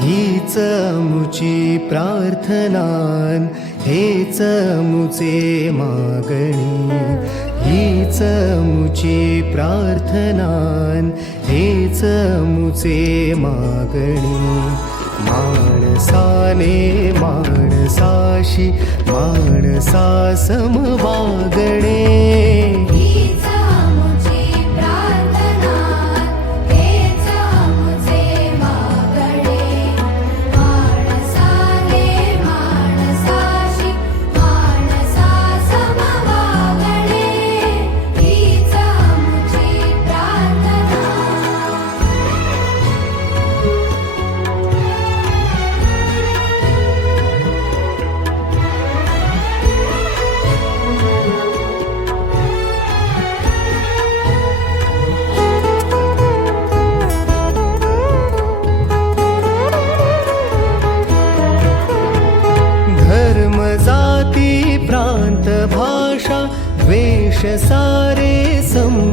हीच मुची प्रार्थनान, हेच मुचे मागणी. हीच मुची प्रार्थनान, हेच मुचे मागणी. माणसाने माणसाशी माणसा सम वागणे. जाती प्रांत भाषा द्वेष सारे सम